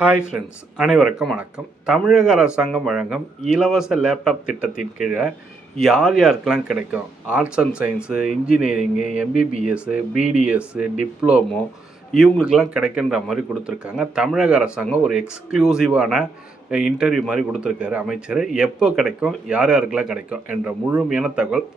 Hi friends, அனைவருக்கும் வணக்கம். தமிழக அரசாங்கம் வழங்கும் இலவச லேப்டாப் திட்டத்தின் கீழே யார் யாருக்கெல்லாம் கிடைக்கும்? Arts and science, engineering, MBBS, BDS, diploma இவங்களுக்கெல்லாம் கிடைக்கின்ற மாதிரி கொடுத்துருக்காங்க. தமிழக அரசாங்கம் ஒரு எக்ஸ்க்ளூசிவான இன்டர்வியூ மாதிரி கொடுத்துருக்காரு அமைச்சர். எப்போ கிடைக்கும், யார் யாருக்கெல்லாம் கிடைக்கும் என்ற முழுமையான தகவல்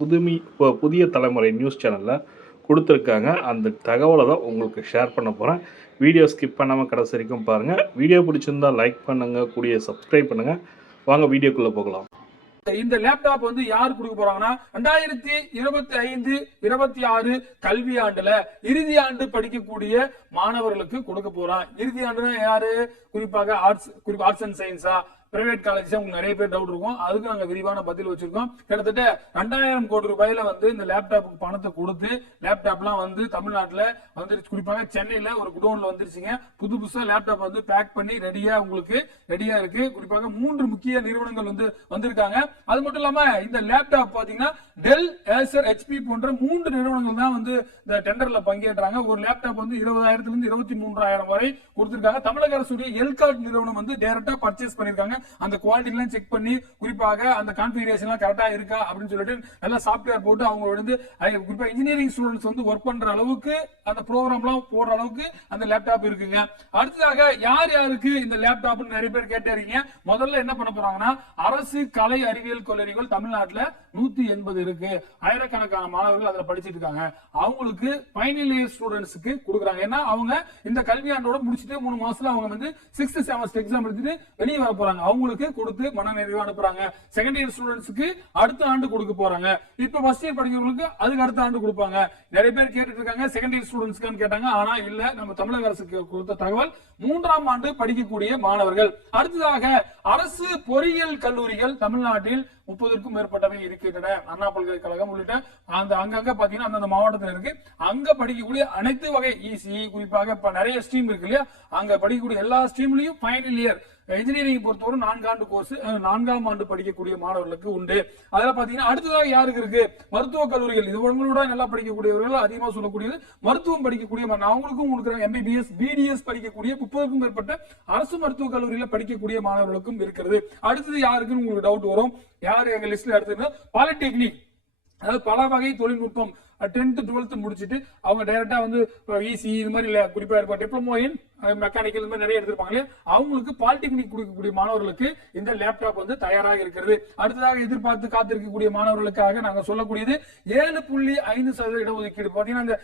புதிய தலைமுறை நியூஸ் சேனலில் கொடுத்துருக்காங்க. அந்த தகவலை தான் உங்களுக்கு ஷேர் பண்ண போகிறேன். வீடியோ ஸ்கிப் பண்ணாமல் கடைசி வரைக்கும் பாருங்கள். வீடியோ பிடிச்சிருந்தால் லைக் பண்ணுங்கள், கூடிய சப்ஸ்கிரைப் பண்ணுங்கள். வாங்க வீடியோக்குள்ளே போகலாம். இந்த லேப்டாப் யார் கொடுக்க போறாங்கன்னா 2025-26 கல்வியாண்டுல இறுதி ஆண்டு படிக்கக்கூடிய மாணவர்களுக்கு கொடுக்க போறான். இறுதி ஆண்டுனா யாரு? குறிப்பாக ஆர்ட்ஸ் அண்ட் சயின்ஸா, பிரைவேட் காலேஜ் உங்களுக்கு நிறைய பேர் டவுட் இருக்கும். அதுக்கு நாங்க விரிவான பதில் வச்சிருக்கோம். கிட்டத்தட்ட 2000 கோடி ரூபாயில இந்த லேப்டாப்புக்கு பணத்தை கொடுத்து லேப்டாப்லாம் தமிழ்நாட்டுல குறிப்பாக சென்னையில ஒரு குடோன்ல வந்துருச்சுங்க. புதுசா லேப்டாப் பேக் பண்ணி ரெடியா இருக்கு. குறிப்பாக 3 முக்கிய நிறுவனங்கள் வந்திருக்காங்க. அது மட்டும் இல்லாம இந்த லேப்டாப் பாத்தீங்கன்னா டெல், ஏசர், ஹெச்பி போன்ற 3 நிறுவனங்கள் தான் இந்த டெண்டர்ல பங்கேற்றாங்க. ஒரு லேப்டாப் 20,000 இருந்து 23,000 வரை கொடுத்திருக்காங்க. தமிழக அரசுடைய எல்கார்ட் நிறுவனம் டைரக்டா பர்ச்சேஸ் பண்ணிருக்காங்க. அந்த குவாலிட்டி எல்லாம் செக் பண்ணி குறிப்பாக அந்த கான்ஃபிகரேஷன் எல்லாம் கரெக்டா இருக்கா அப்படின்னு சொல்லிட்டு நல்ல சாஃப்ட்வேர் போட்டு அவங்க குறிப்பா இன்ஜினியரிங் ஸ்டூடெண்ட்ஸ் ஒர்க் பண்ற அளவுக்கு அந்த ப்ரோக்ராம் எல்லாம் போடுற அளவுக்கு அந்த லேப்டாப் இருக்குங்க. அடுத்ததாக யாருக்கு இந்த லேப்டாப் நிறைய பேர் கேட்டீங்க. முதல்ல என்ன பண்ண போறாங்கன்னா, அரசு கலை அறிவியல் கல்லூரிகள் தமிழ்நாட்டுல 180 இருக்கு. ஆயிரக்கணக்கான மாணவர்கள் அதுல படிச்சிட்டு இருக்காங்க. அவங்களுக்கு ஃபைனல் இயர் ஸ்டூடெண்ட்ஸ்க்கு கொடுக்குறாங்க. ஏன்னா அவங்க இந்த கல்வியாண்டோட முடிச்சுட்டு 3 மாசத்துல அவங்க 6th செமஸ்டர் எக்ஸாம் எழுதிட்டு வெளியே வர போறாங்க. அவங்களுக்கு கொடுத்து மன நிறைவா அனுப்புறாங்க. செகண்ட் இயர் ஸ்டூடெண்ட்ஸ்க்கு அடுத்த ஆண்டு கொடுக்க போறாங்க. இப்ப ஃபர்ஸ்ட் இயர் படிக்கிறவங்களுக்கு அதுக்கு அடுத்த ஆண்டு கொடுப்பாங்க. நிறைய பேர் கேட்டுட்டு இருக்காங்க செகண்ட் இயர் ஸ்டூடெண்ட்ஸ்க்கு கேட்டாங்க. ஆனா இல்ல, நம்ம தமிழக அரசுக்கு கொடுத்த தகவல் 3ஆம் ஆண்டு படிக்கக்கூடிய மாணவர்கள். அடுத்ததாக அரசு பொறியியல் கல்லூரிகள் தமிழ்நாட்டில் 30க்கும் மேற்பட்டவை இருக்கின்றன. அண்ணா பல்கலைக்கழகம் உள்ளிட்ட அங்கங்க பாத்தீங்கன்னா அந்தந்த மாவட்டத்தில் இருக்கு. அங்க படிக்கக்கூடிய அனைத்து வகை இசி, குறிப்பாக இப்ப நிறைய ஸ்ட்ரீம் இருக்கு இல்லையா, அங்க படிக்கக்கூடிய எல்லா ஸ்ட்ரீம்லயும் ஃபைனல் இயர் இன்ஜினியரிங் பொறுத்தவரை 4 ஆண்டு கோர்ஸ் 4ஆம் ஆண்டு படிக்கக்கூடிய மாணவர்களுக்கு உண்டு. அதுல பாத்தீங்கன்னா அடுத்ததாக யாருக்கு இருக்கு? மருத்துவ கல்லூரிகள். இது உங்களோட நல்லா படிக்கக்கூடியவர்கள், அதிகமா சொல்லக்கூடியது மருத்துவம் படிக்கக்கூடிய அவங்களுக்கும் கொடுக்குறாங்க. எம்பிபிஎஸ், பிடிஎஸ் படிக்கக்கூடிய 30க்கும் மேற்பட்ட அரசு மருத்துவக் கல்லூரியில படிக்கக்கூடிய மாணவர்களுக்கும் இருக்கிறது. அடுத்தது யாருக்குன்னு உங்களுக்கு டவுட் வரும். யாரு எங்க லிஸ்ட்ல எடுத்துன்னா பாலிடெக்னிக், அதாவது பல வகை தொழில்நுட்பம் 10th 12th முடிச்சுட்டு அவங்க டைரக்டா இசி இது மாதிரி குறிப்பா டிப்ளமோ இன் மெக்கானிக்கல் நிறைய எடுத்திருப்பாங்க. அவங்களுக்கு பாலிடெக்னிக் கொடுக்கக்கூடிய மாணவர்களுக்கு இந்த லேப்டாப் தயாராக இருக்கிறது. அடுத்ததாக எதிர்பார்த்து காத்திருக்கக்கூடிய மாணவர்களுக்காக நாங்க சொல்லக்கூடியது 7.5% இடஒதுக்கீடு. பாத்தீங்கன்னா இந்த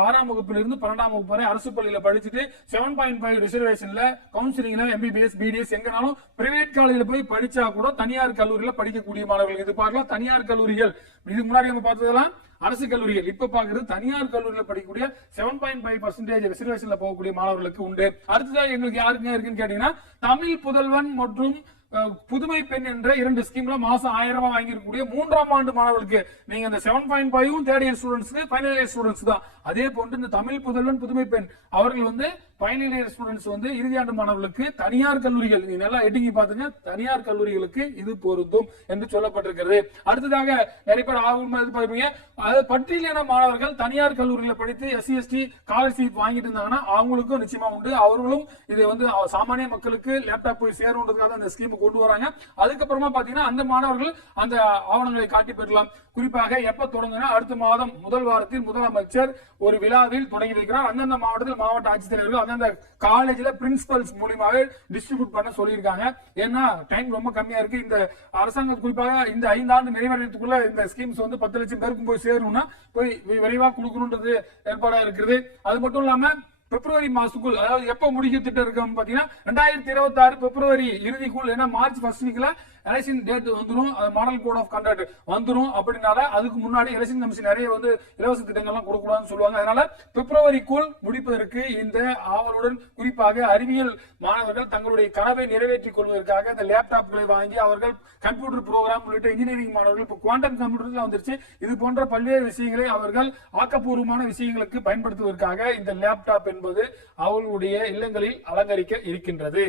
6ஆம் வகுப்பிலிருந்து 12ஆம் வகுப்பு வரை அரசு பள்ளியில படிச்சுட்டு 7.5 ரிசர்வேஷன்ல கவுன்சிலிங்ல எம்பிபிஎஸ், பிடிஎஸ் எங்கனாலும் பிரைவேட் காலேஜ்ல போய் படிச்சா கூட தனியார் கல்லூரியில படிக்கக்கூடிய மாணவர்கள் இது பார்க்கலாம். தனியார் கல்லூரிகள் இதுக்கு முன்னாடி நம்ம பார்த்ததெல்லாம் அரசு கல்லூரிகள், இப்ப பாக்குறது தனியார் கல்லூரியில் படிக்கக்கூடிய 7.5% ரிசர்வேஷன்ல போகக்கூடிய மாணவர்களுக்கு உண்டு. அடுத்ததாக எங்களுக்கு யாருக்குங்க இருக்குன்னு கேட்டீங்கன்னா, தமிழ் புதல்வன் மற்றும் புதுமை பெண் என்ற 2 ஸ்கீம்ல மாசம் 1000 ரூபாய் வாங்கிருக்கக்கூடிய 3ஆம் ஆண்டு மாணவர்களுக்கு நீங்க இந்த 7.5 தேர்ட் இயர் ஸ்டூடெண்ட்ஸ்க்கு ஃபைனல் இயர் ஸ்டூடெண்ட்ஸ் தான். அதே போன்று இந்த தமிழ் புதல்வன் புதுமை பெண் அவர்கள் ஃபைனல் இயர் ஸ்டூடெண்ட்ஸ் இறுதி ஆண்டு மாணவர்களுக்கு தனியார் கல்லூரிகள், நீங்க நல்லா எட்டிங்கி பாத்துங்க, தனியார் கல்லூரிகளுக்கு இது பொருந்தும் என்று சொல்லப்பட்டிருக்கிறது. அடுத்ததாக நிறைய பேர் எதிர்பார்ப்பீங்க, அதாவது பட்டியலின மாணவர்கள் தனியார் கல்லூரியில படித்து எஸ்சி எஸ்டி ஸ்காலர்ஷிப் வாங்கிட்டு இருந்தாங்கன்னா அவங்களுக்கும் நிச்சயமா உண்டு. அவர்களும் இது சாமானிய மக்களுக்கு லேப்டாப் போய் சேருன்றதுக்காக அந்த ஸ்கீம் கொண்டு வராங்க. அதுக்கப்புறமா பாத்தீங்கன்னா அந்த மாணவர்கள் அந்த ஆவணங்களை காட்டி பெறலாம். குறிப்பாக எப்ப தொடங்குனா அடுத்த மாதம் முதல் வாரத்தில் முதலமைச்சர் ஒரு விழாவில் தொடங்கி வைக்கிறார். அந்தந்த மாவட்டத்தில் மாவட்ட ஆட்சித்தலைவர்கள் அந்தந்த காலேஜ்ல பிரின்சிபல்ஸ் மூலமாக டிஸ்ட்ரிபியூட் பண்ண சொல்லியிருக்காங்க. ஏன்னா டைம் ரொம்ப கம்மியா இருக்கு. இந்த அரசாங்கம் குறிப்பாக இந்த 5 ஆண்டு நிறைவேறதுக்குள்ள இந்த ஸ்கீம்ஸ் 10 லட்சம் பேருக்கும் போய் சேரணும்னா போய் விரைவா கொடுக்கணும்ன்றது ஏற்பாடா இருக்குது. அது மட்டும் இல்லாம பிப்ரவரி மாசத்துக்குள், அதாவது எப்ப முடிக்க திட்டம் இருக்கு பாத்தீங்கன்னா 2026 பிப்ரவரி இறுதிக்குள், ஏன்னா மார்ச் ஃபர்ஸ்ட் வீக்ல எலெக்ஷன் டேட் வந்துடும், மாடல் கோட் ஆஃப் கண்டக்ட் வந்துடும். அப்படினால அதுக்கு முன்னாடி எலெக்ஷன் கமிஷன் நிறைய இலவச திட்டங்கள்லாம் கொடுக்கக்கூடாதுன்னு சொல்லுவாங்க. அதனால பிப்ரவரிக்குள் முடிப்பதற்கு இந்த ஆவலுடன் குறிப்பாக அறிவியல் மாணவர்கள் தங்களுடைய கனவை நிறைவேற்றிக் கொள்வதற்காக இந்த லேப்டாப்களை வாங்கி அவர்கள் கம்ப்யூட்டர் ப்ரோக்ராம் உள்ளிட்ட இன்ஜினியரிங் மாணவர்கள் இப்போ குவாண்டம் கம்ப்யூட்டர் வந்துருச்சு. இது போன்ற பல்வேறு விஷயங்களை அவர்கள் ஆக்கப்பூர்வமான விஷயங்களுக்கு பயன்படுத்துவதற்காக இந்த லேப்டாப் என்பது அவர்களுடைய இல்லங்களில் அலங்கரிக்க இருக்கின்றது.